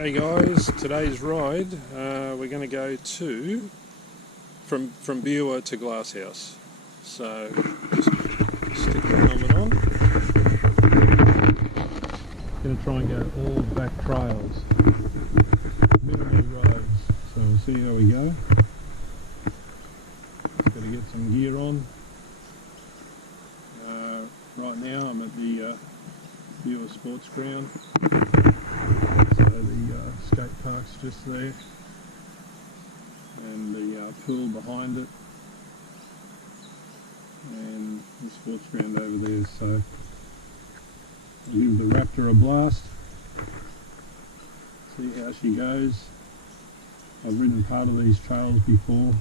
G'day guys, today's ride we're going to go from Beerwah to Glasshouse. So just stick the helmet on. Going to try and go all back trails, minimal roads. So we'll see how we go. Got to get some gear on. Right now I'm at the Beerwah Sports Ground. So the skate park's just there, and the pool behind it, and the sports ground over there. So I'll give the Raptor a blast, see how she goes. I've ridden part of these trails before,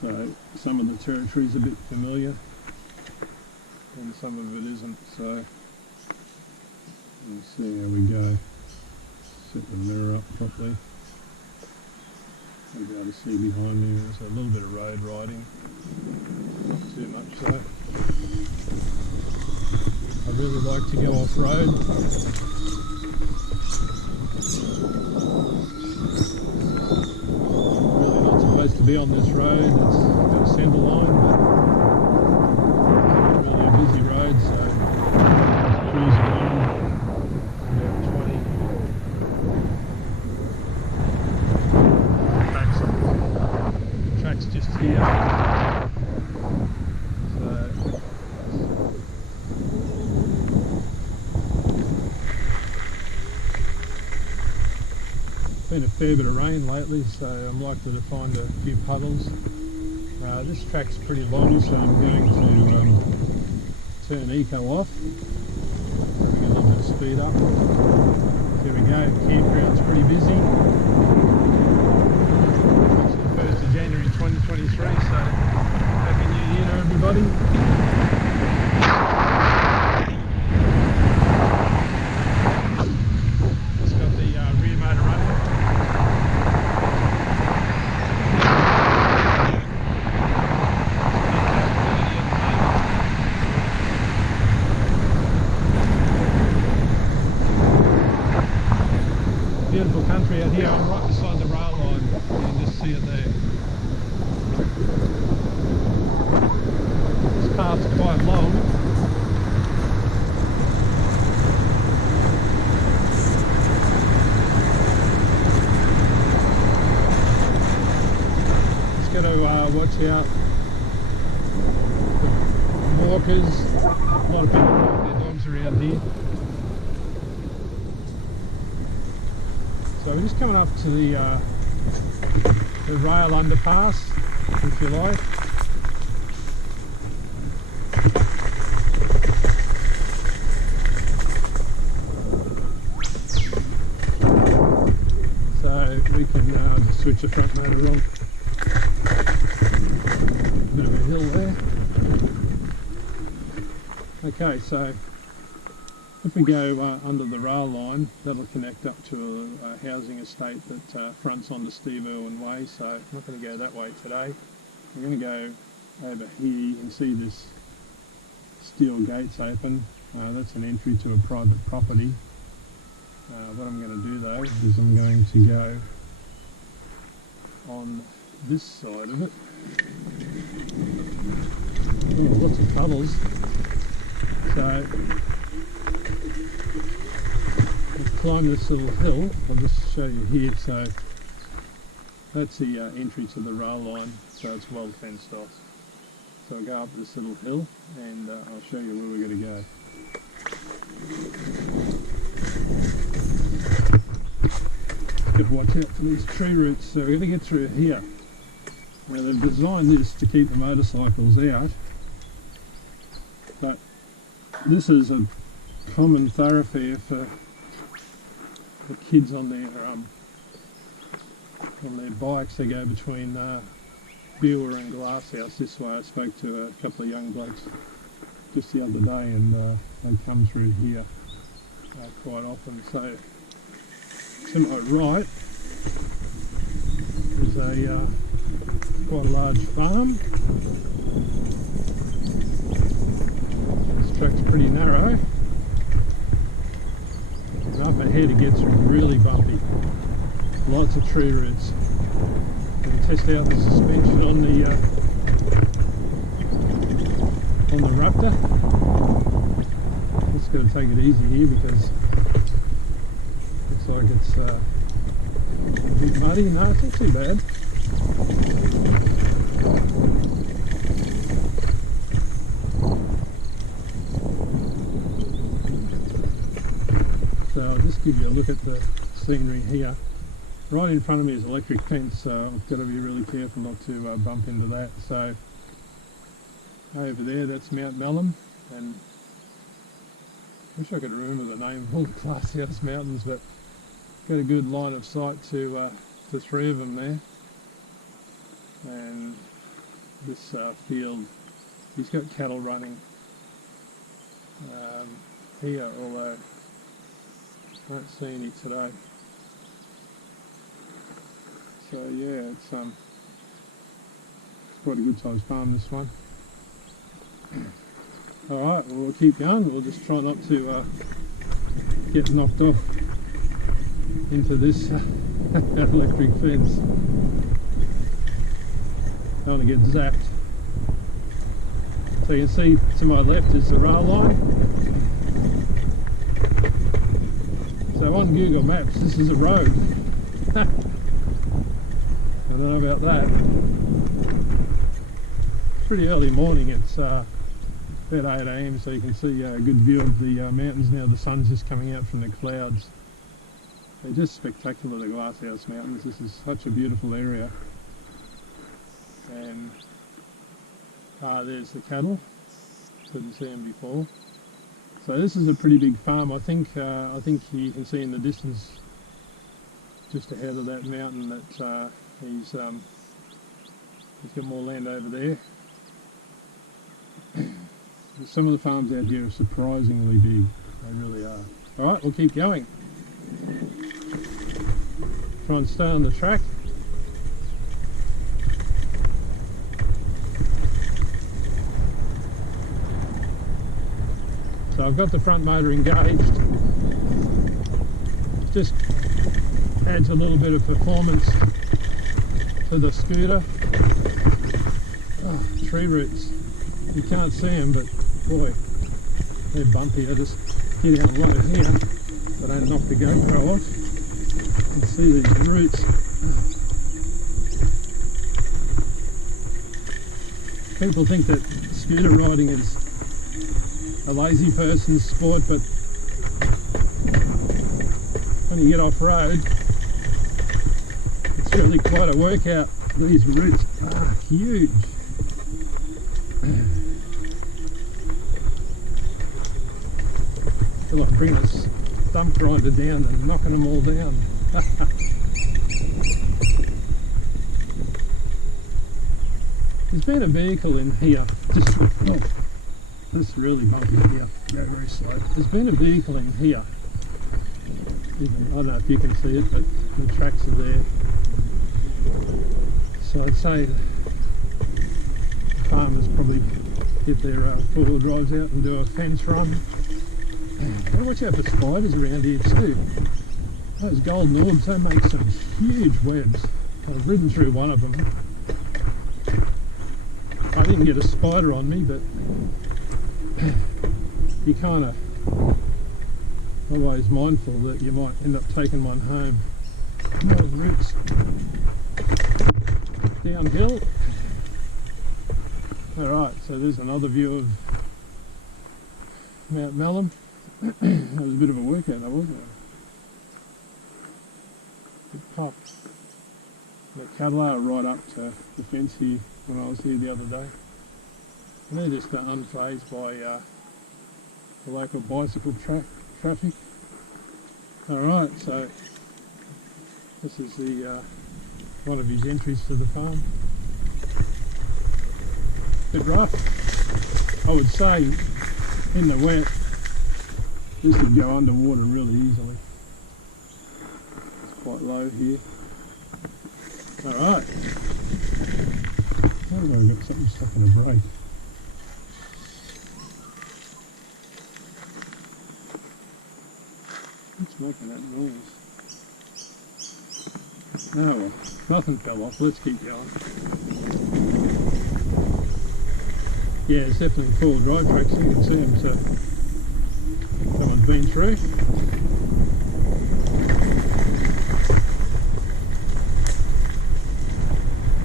so some of the territory's a bit familiar and some of it isn't, so let's see how we go. Set the mirror up properly. You'll be able to see behind me there's a little bit of road riding, not too much though. I really like to go off-road. Really not supposed to be on this road, it's got a centre line, but it's not really a busy road, so cruise along. Just here, so been a fair bit of rain lately, so I'm likely to find a few puddles. This track's pretty long, so I'm going to turn eco off, bring a little bit of speed up. There we go, campground's pretty busy. January 2023, so Happy New Year to everybody. Just got the rear motor running. Beautiful country out here. I'm right beside the rail line. You can just see it there. This path's quite long. Just got to watch out for walkers. A lot of people walk their dogs around here. So we're just coming up to the rail underpass, if you like. So we can just switch the front motor on. Bit of a hill there. Okay, so if we go under the rail line, that'll connect up to a housing estate that fronts onto Steve Irwin Way, so I'm not going to go that way today. We're going to go over here. You can see this steel gates open. That's an entry to a private property. What I'm going to do though is I'm going to go on this side of it. Oh, lots of puddles. So climb this little hill. I'll just show you here. So that's the entry to the rail line, so it's well fenced off. So I'll go up this little hill and I'll show you where we're going to go. Got to watch out for these tree roots, so we're going to get through here. Now they've designed this to keep the motorcycles out, but this is a common thoroughfare for the kids on their bikes. They go between Beerwah and Glasshouse this way. I spoke to a couple of young blokes just the other day, and they come through here quite often. So to my right is quite a large farm. This track's pretty narrow. And up ahead it gets really bumpy. Lots of tree roots. And test out the suspension on the Raptor. Just got to take it easy here because looks like it's a bit muddy. No, it's not too bad. So I'll just give you a look at the scenery here. Right in front of me is electric fence, so I've got to be really careful not to bump into that. So over there, that's Mount Mellon, and I wish I could remember the name of all the Glasshouse mountains, but got a good line of sight to three of them there. And this field, he's got cattle running here, although I don't see any today. So yeah, it's quite a good sized farm, this one. Alright, well, we'll keep going. We'll just try not to get knocked off into this electric fence. Don't want to get zapped. So you can see to my left is the rail line. So on Google Maps, this is a road. I don't know about that. It's pretty early morning. It's about 8 AM, so you can see a good view of the mountains now. The sun's just coming out from the clouds. They're just spectacular, the Glasshouse Mountains. This is such a beautiful area. And there's the cattle. Couldn't see them before. So this is a pretty big farm. I think you can see in the distance, just ahead of that mountain, that he's got more land over there. Some of the farms out here are surprisingly big. They really are. All right, we'll keep going. Try and stay on the track. So I've got the front motor engaged. Just adds a little bit of performance to the scooter. Oh, tree roots. You can't see them, but boy, they're bumpy. I just get out low here so I don't knock the GoPro off. You can see these roots. People think that scooter riding is a lazy person's sport, but when you get off-road, it's really quite a workout. These roots are huge. I feel like bringing a stump grinder down and knocking them all down. There's been a vehicle in here, just this is really bumpy here, go very slow. There's been a vehicle in here. I don't know if you can see it, but the tracks are there. So I'd say the farmers probably get their four-wheel drives out and do a fence run. Gotta watch out for spiders around here too. Those golden orbs, they make some huge webs. I've ridden through one of them. I didn't get a spider on me, but you're kind of always mindful that you might end up taking one home. Those roots downhill. Alright, so there's another view of Mount Mellon. That was a bit of a workout though, wasn't it? It popped. The cattle are right up to the fence here when I was here the other day. And they're just unfazed by the local bicycle traffic. Alright, so this is the one of his entries to the farm. Bit rough. I would say in the wet this would go underwater really easily. It's quite low here. Alright. I've got something stuck in a brake. What's making that noise? No, nothing fell off. Let's keep going. Yeah, it's definitely full drive tracks. You can see them, so someone's been through.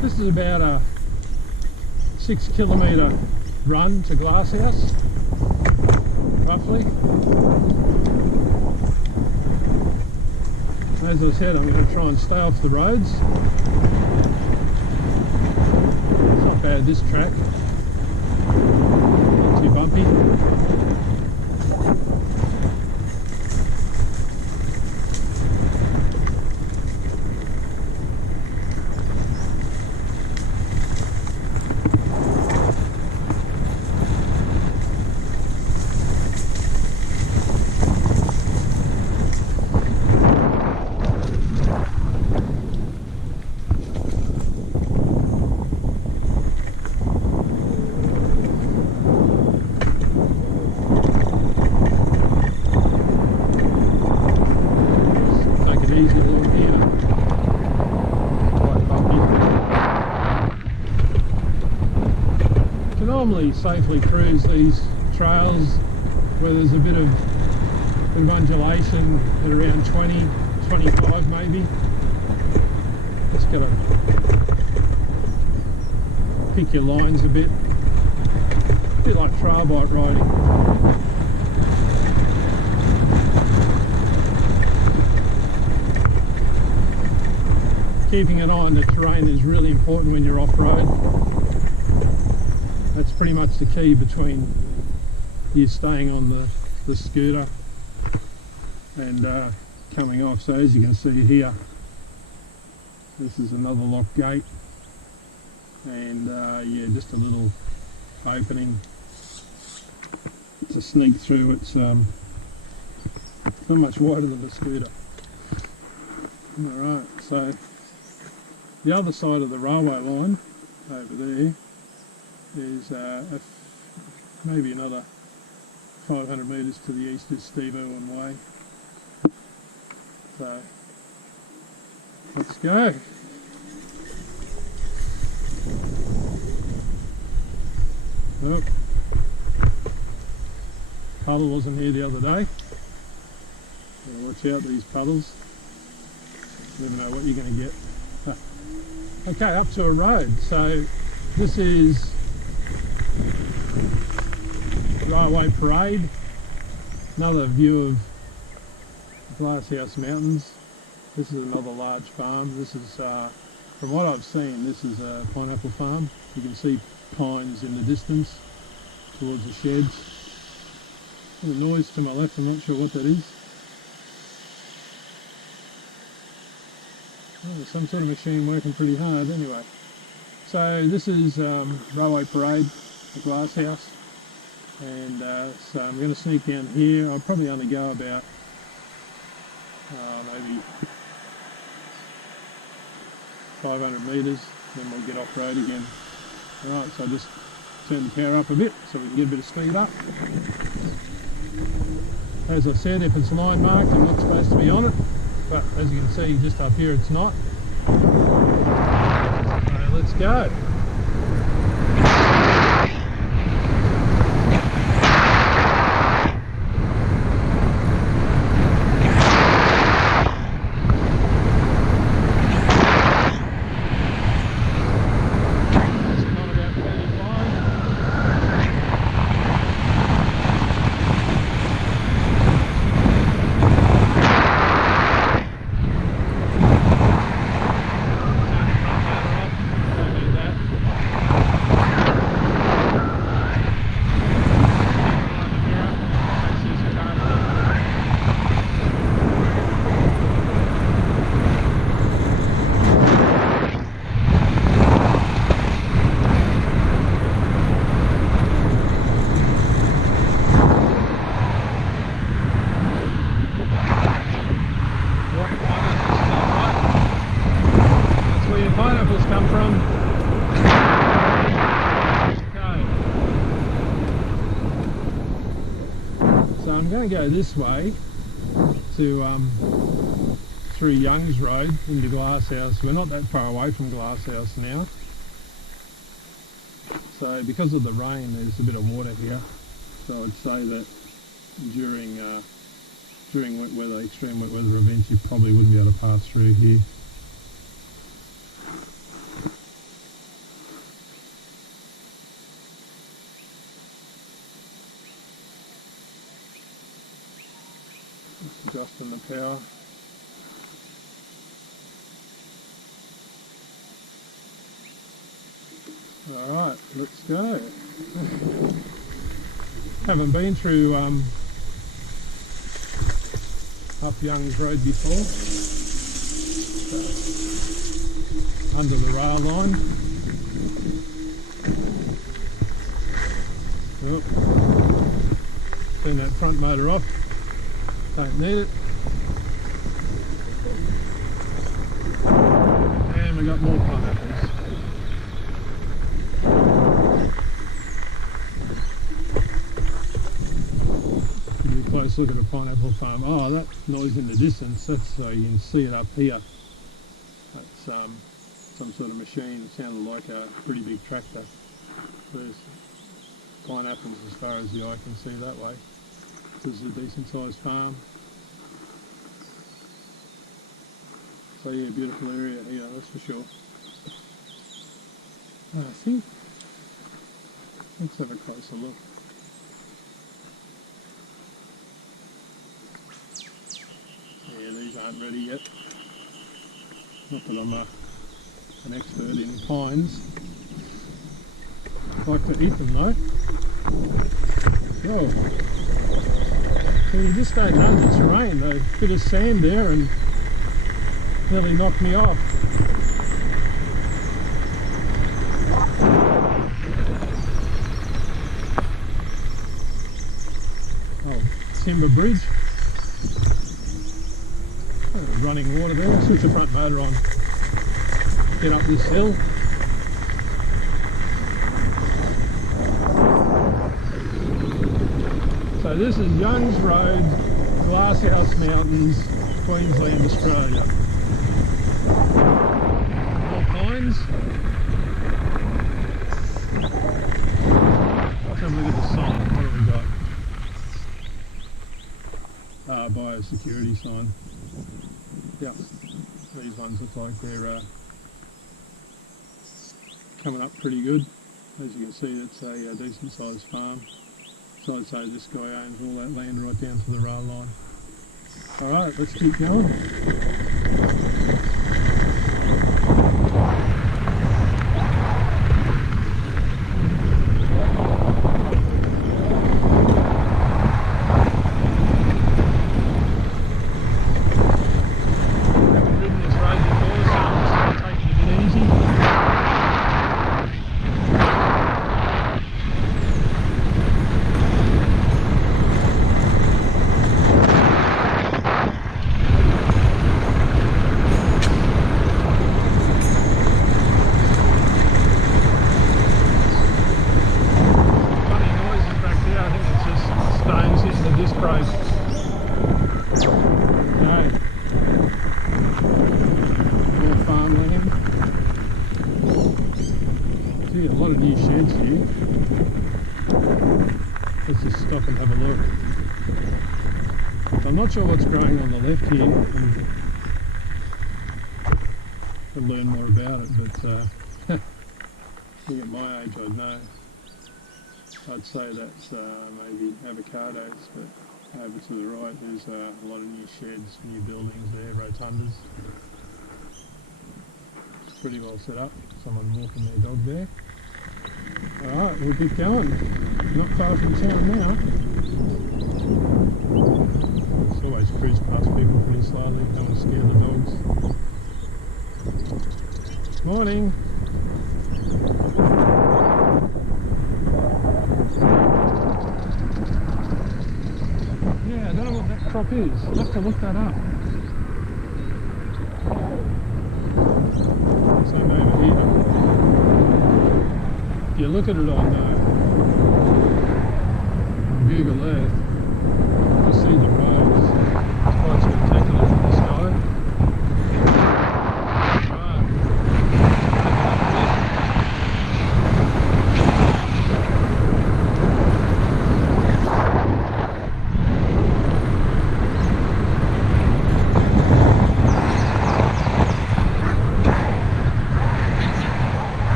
This is about a 6 kilometre run to Glasshouse, roughly. As I said, I'm going to try and stay off the roads. It's not bad, this track. Not too bumpy. Normally safely cruise these trails where there's a bit of undulation at around 20, 25 maybe. Just got to pick your lines a bit like trail bike riding. Keeping an eye on the terrain is really important when you're off-road. That's pretty much the key between you staying on the scooter and coming off. So as you can see here, this is another locked gate, and yeah, just a little opening to sneak through. It's not much wider than the scooter. Alright, so the other side of the railway line over there is maybe another 500 metres to the east is Beerwah Way. So let's go. Well, puddle wasn't here the other day. Watch out, these puddles. You never know what you're going to get. Okay, up to a road. So this is Railway Parade, another view of Glasshouse Mountains. This is another large farm. This is, from what I've seen, this is a pineapple farm. You can see pines in the distance towards the sheds. There's a noise to my left, I'm not sure what that is. Oh, some sort of machine working pretty hard anyway. So this is Railway Parade at Glasshouse, and so I'm going to sneak down here. I'll probably only go about maybe 500 metres, then we'll get off road again. Alright, so I'll just turn the power up a bit so we can get a bit of speed up. As I said, if it's line marked, I'm not supposed to be on it, but as you can see just up here it's not. So let's go. I'm going to go this way to through Young's Road into Glasshouse. We're not that far away from Glasshouse now. So because of the rain, there's a bit of water here. So I'd say that during wet weather, extreme wet weather events, you probably wouldn't be able to pass through here. Just adjusting the power. Alright, let's go. Haven't been through up Young's Road before. So, under the rail line. Oh, turn that front motor off. Don't need it. And we got more pineapples. Close look at a pineapple farm. Oh, that noise in the distance, that's so you can see it up here. That's some sort of machine. It sounded like a pretty big tractor. There's pineapples as far as the eye can see that way. This is a decent sized farm. So yeah, beautiful area here, that's for sure. I think, let's have a closer look. Yeah, these aren't ready yet. Not that I'm an expert in pines. I like to eat them though. Oh. So you just don't know it's rain. A bit of sand there and nearly knocked me off. Oh, timber bridge. Running water there. I'll switch the front motor on. Get up this hill. So this is Young's Road, Glasshouse Mountains, Queensland, Australia. More pines. Let's have a look at the sign. What have we got? Biosecurity sign. Yeah, these ones look like they're coming up pretty good. As you can see, it's a decent sized farm. So I'd say this guy owns all that land right down to the rail line. Alright, let's keep going. A lot of new sheds here. Let's just stop and have a look. I'm not sure what's growing on the left here, and I'll learn more about it, but look at my age, I'd know. I'd say that's maybe avocados, but over to the right there's a lot of new sheds, new buildings there, rotundas. Pretty well set up. Someone walking their dog there. Alright, we'll keep going. Not far from town now. Just always cruise past people pretty slowly, don't want to scare the dogs. Morning! Yeah, I don't know what that crop is. I'll have to look that up. Same over here. If you look at it on Google Earth, you'll see the roads.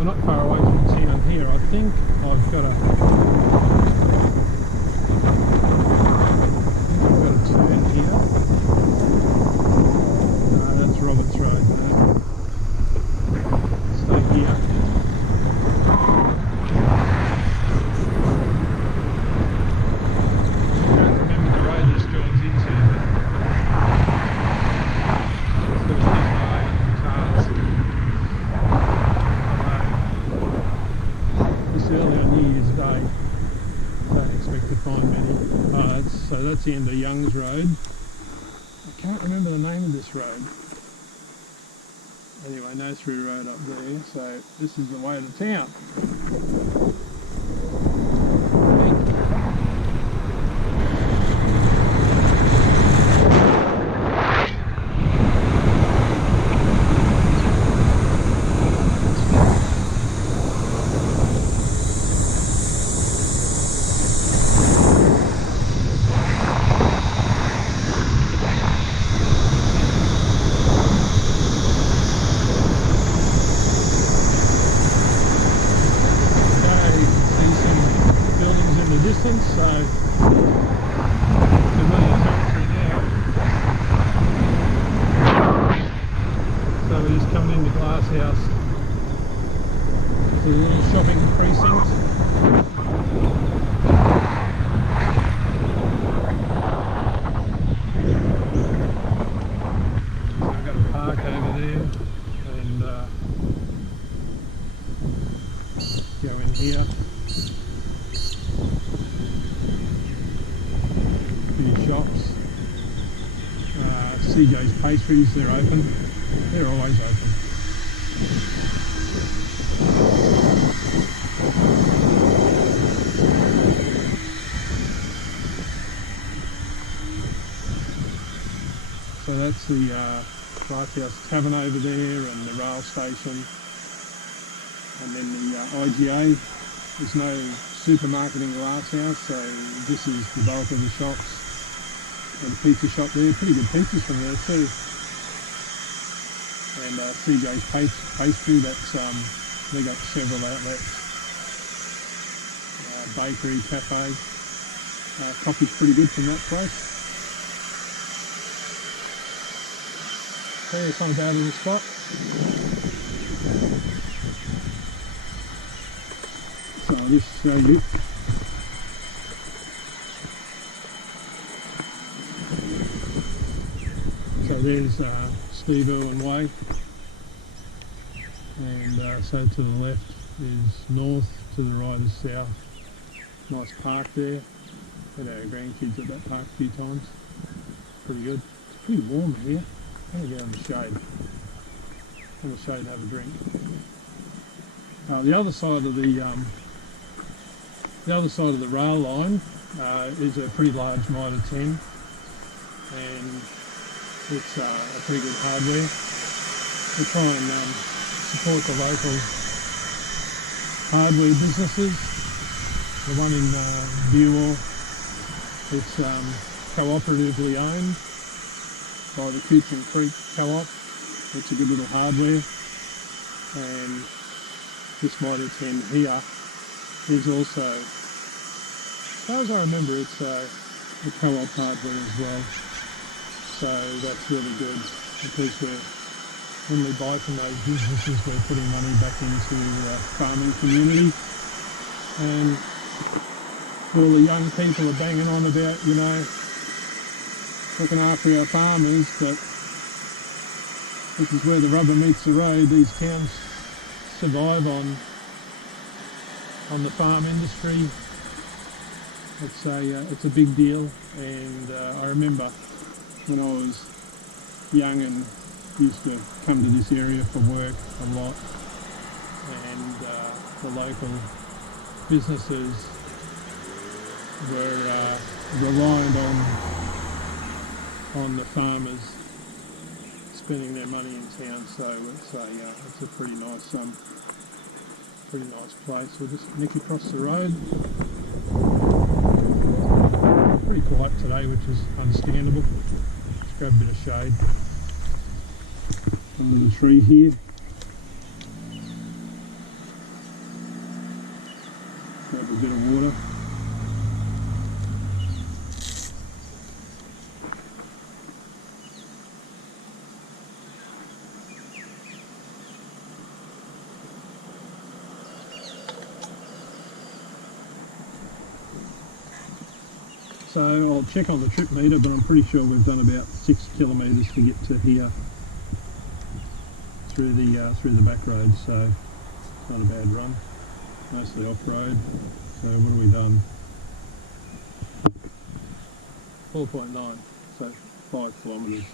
we're not far away from town here. I think I've got a turn here. No, that's Roberts Road. No. Stay here. So that's the end of Young's Road. I can't remember the name of this road. Anyway, no through road up there, so this is the way to town. Glasshouse, the little shopping precinct. So I've got a park over there and go in here. Few shops. CJ's Pastries, they're open. They're always open. So that's the Glasshouse Tavern over there and the rail station, and then the IGA. There's no supermarket in Glasshouse, so this is the bulk of the shops. And the pizza shop there, pretty good pizzas from there too. And CJ's Pastry, that's they got several outlets. Bakery, cafe. Coffee's pretty good from that place. Okay, it's not a bad little spot. So I'll just show you. So there's Steve-O and Way. And so to the left is north, to the right is south. Nice park there. Had our grandkids at that park a few times. Pretty good. It's pretty warm here. I'm going to get on the shade. On the shade and have a drink. The other side of the rail line is a pretty large mitre 10, and it's a pretty good hardware. We try and support the local hardware businesses. The one in Beerwah, it's cooperatively owned by the Coots and Creek Co-op. It's a good little hardware, and this mitre 10 here is also, as far as I remember, it's the co-op hardware as well. So that's really good, because when we buy from those businesses, we're putting money back into the farming community. And all the young people are banging on about, you know, looking after our farmers, but this is where the rubber meets the road. These towns survive on the farm industry. It's a big deal, and I remember when I was young and used to come to this area for work a lot, and the local businesses were reliant on the farmers spending their money in town. So it's a pretty nice place. We'll just nick across the road. Pretty quiet today, which is understandable. Just grab a bit of shade under the tree here. bit of water. So I'll check on the trip meter, but I'm pretty sure we've done about 6 kilometres to get to here through the back road. So it's not a bad run, mostly off road. So what have we done? 4.9, so 5 kilometres.